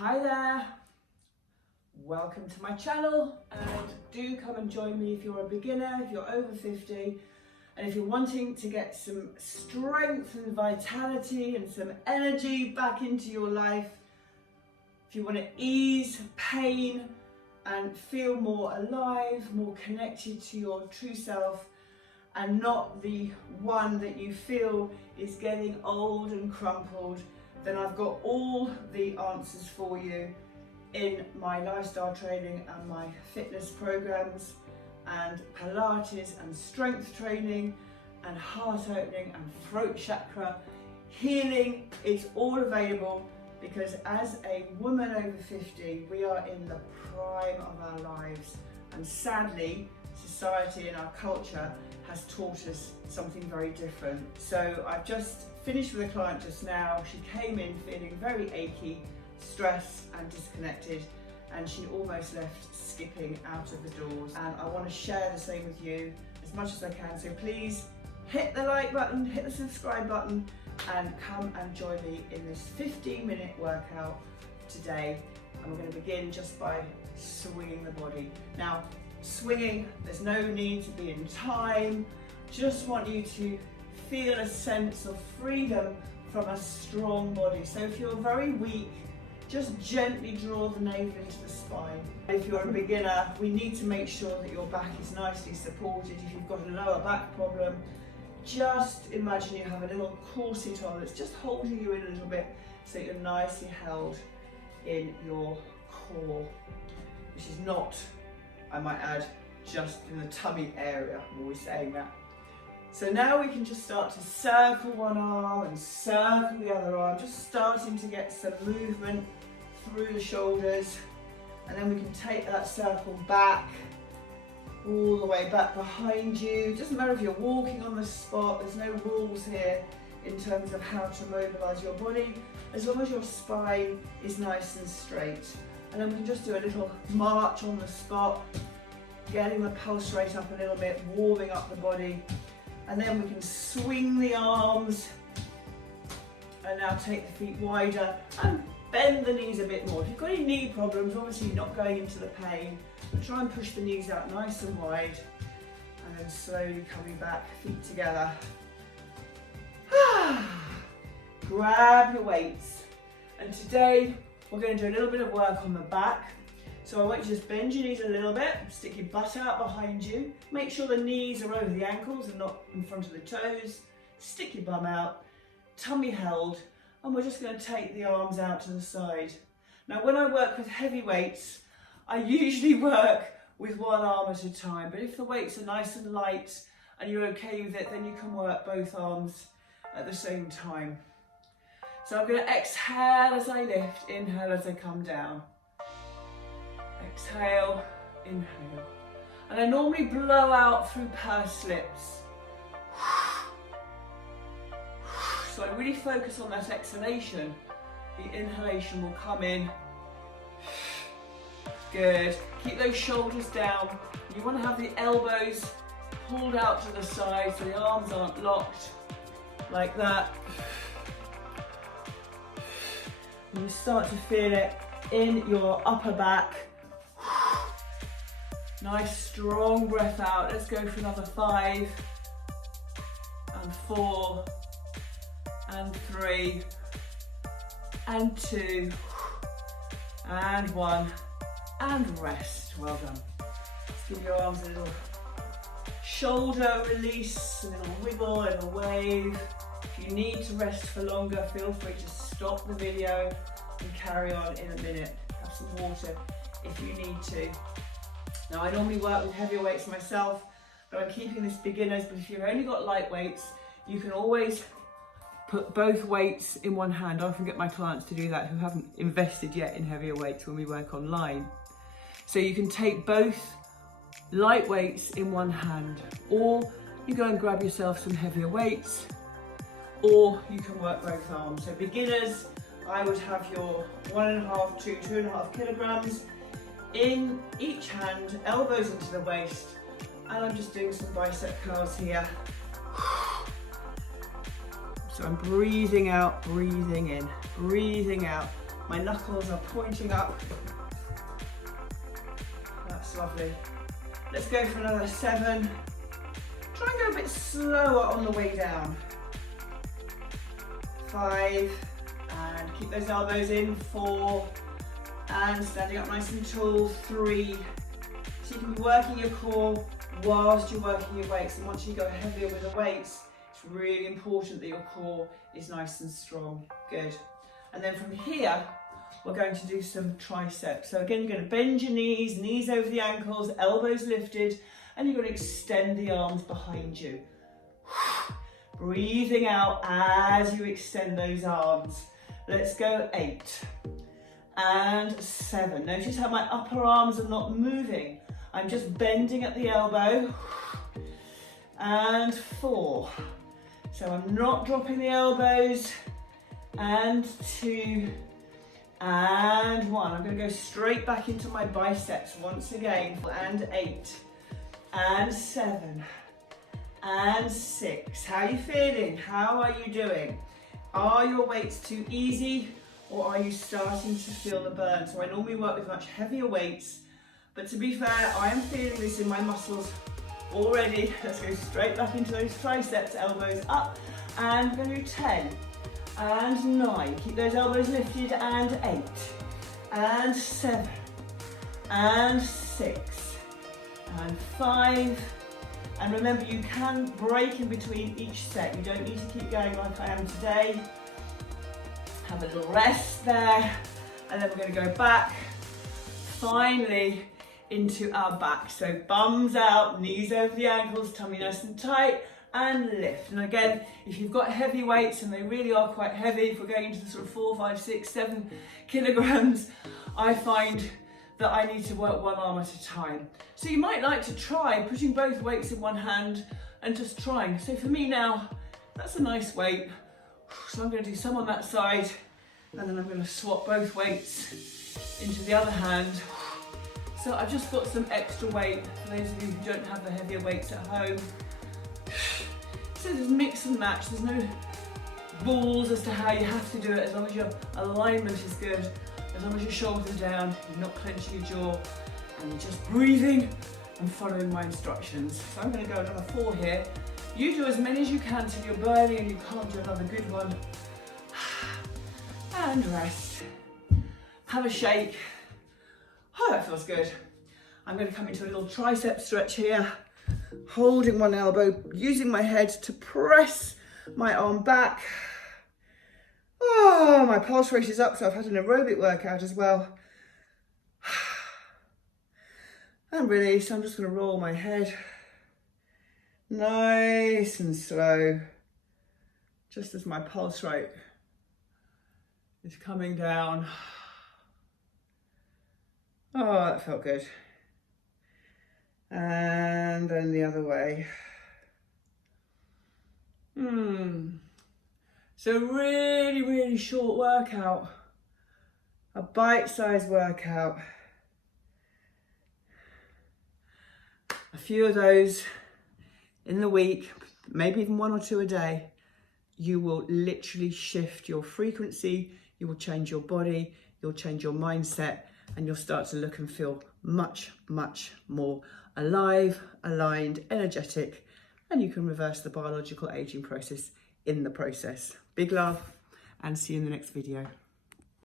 Hi there, welcome to my channel, and do come and join me if you're a beginner, if you're over 50, and if you're wanting to get some strength and vitality and some energy back into your life, if you want to ease pain and feel more alive, more connected to your true self, and not the one that you feel is getting old and crumpled, then I've got all the answers for you in my lifestyle training and my fitness programs and Pilates and strength training and heart opening and throat chakra healing. It's all available because as a woman over 50, we are in the prime of our lives, and sadly society and our culture has taught us something very different. So I've just finished with a client just now. She came in feeling very achy, stressed and disconnected, and she almost left skipping out of the doors. And I want to share the same with you as much as I can. So please hit the like button, hit the subscribe button, and come and join me in this 15-minute workout today. And we're going to begin just by swinging the body. Now, swinging, there's no need to be in time. Just want you to feel a sense of freedom from a strong body. So if you're very weak, just gently draw the navel into the spine. If you're a beginner, we need to make sure that your back is nicely supported. If you've got a lower back problem, just imagine you have a little corset on that's just holding you in a little bit so you're nicely held in your core, which is not, I might add, just in the tummy area. I'm always saying that. So now we can just start to circle one arm and circle the other arm, just starting to get some movement through the shoulders, and then we can take that circle back, all the way back behind you. It doesn't matter if you're walking on the spot, there's no rules here in terms of how to mobilise your body, as long as your spine is nice and straight. And then we can just do a little march on the spot, getting the pulse rate up a little bit, warming up the body. And then we can swing the arms, and now take the feet wider and bend the knees a bit more. If you've got any knee problems, obviously not going into the pain, but try and push the knees out nice and wide, and then slowly coming back, feet together. Grab your weights. And today we're going to do a little bit of work on the back. So I want you to just bend your knees a little bit, stick your butt out behind you, make sure the knees are over the ankles and not in front of the toes, stick your bum out, tummy held, and we're just going to take the arms out to the side. Now when I work with heavy weights, I usually work with one arm at a time, but if the weights are nice and light and you're okay with it, then you can work both arms at the same time. So I'm going to exhale as I lift, inhale as I come down. Exhale, inhale. And I normally blow out through pursed lips. So I really focus on that exhalation. The inhalation will come in. Good. Keep those shoulders down. You want to have the elbows pulled out to the side so the arms aren't locked like that. And you start to feel it in your upper back. Nice strong breath out. Let's go for another 5 and 4 and 3 and 2 and 1 and rest. Well done. Let's give your arms a little shoulder release, a little wiggle, a little wave. If you need to rest for longer, feel free to stop the video and carry on in a minute. Have some water if you need to. Now I normally work with heavier weights myself, but I'm keeping this beginners. But if you've only got light weights, you can always put both weights in one hand. I often get my clients to do that who haven't invested yet in heavier weights when we work online. So you can take both light weights in one hand, or you go and grab yourself some heavier weights, or you can work both arms. So beginners, I would have your 1.5 to 2.5 kilograms in each hand, elbows into the waist, and I'm just doing some bicep curls here. So I'm breathing out, breathing in, breathing out, My knuckles are pointing up. That's lovely. Let's go for another 7. Try and go a bit slower on the way down. 5, and keep those elbows in. 4, and standing up nice and tall. 3, so you can be working your core whilst you're working your weights, and once you go heavier with the weights, it's really important that your core is nice and strong. Good. And then from here, we're going to do some triceps. So again, you're going to bend your knees, knees over the ankles, elbows lifted, and you're going to extend the arms behind you. Breathing out as you extend those arms. Let's go 8 and 7. Notice how my upper arms are not moving. I'm just bending at the elbow. And 4. So I'm not dropping the elbows. And 2 and 1. I'm going to go straight back into my biceps once again. And 8 and 7 and 6. How are you feeling? How are you doing? Are your weights too easy, or are you starting to feel the burn? So I normally work with much heavier weights, but to be fair, I am feeling this in my muscles already. Let's go straight back into those triceps, elbows up, and we're going to do 10 and 9. Keep those elbows lifted, and 8 and 7 and 6 and 5. And remember, you can break in between each set. You don't need to keep going like I am today. Have a little rest there. And then we're going to go back, finally, into our back. So bums out, knees over the ankles, tummy nice and tight, and lift. And again, if you've got heavy weights, and they really are quite heavy, if we're going into the sort of 4, 5, 6, 7 kilograms, I find that I need to work one arm at a time. So you might like to try putting both weights in one hand and just trying. So for me now, that's a nice weight. So I'm going to do some on that side, and then I'm going to swap both weights into the other hand. So I've just got some extra weight for those of you who don't have the heavier weights at home. So there's mix and match. There's no rules as to how you have to do it, as long as your alignment is good. As long as your shoulders are down, you're not clenching your jaw, and you're just breathing and following my instructions. So I'm going to go another 4 here. You do as many as you can till you're burning and you can't do another good one. And rest. Have a shake. Oh, that feels good. I'm going to come into a little tricep stretch here, holding one elbow, using my head to press my arm back. Oh, my pulse rate is up, so I've had an aerobic workout as well. And release. I'm just going to roll my head nice and slow, just as my pulse rate is coming down. Oh, that felt good. And then the other way. So really, really short workout, a bite-sized workout. A few of those in the week, maybe even 1 or 2 a day, you will literally shift your frequency, you will change your body, you'll change your mindset, and you'll start to look and feel much, much more alive, aligned, energetic, and you can reverse the biological aging process in the process. Big love, and see you in the next video.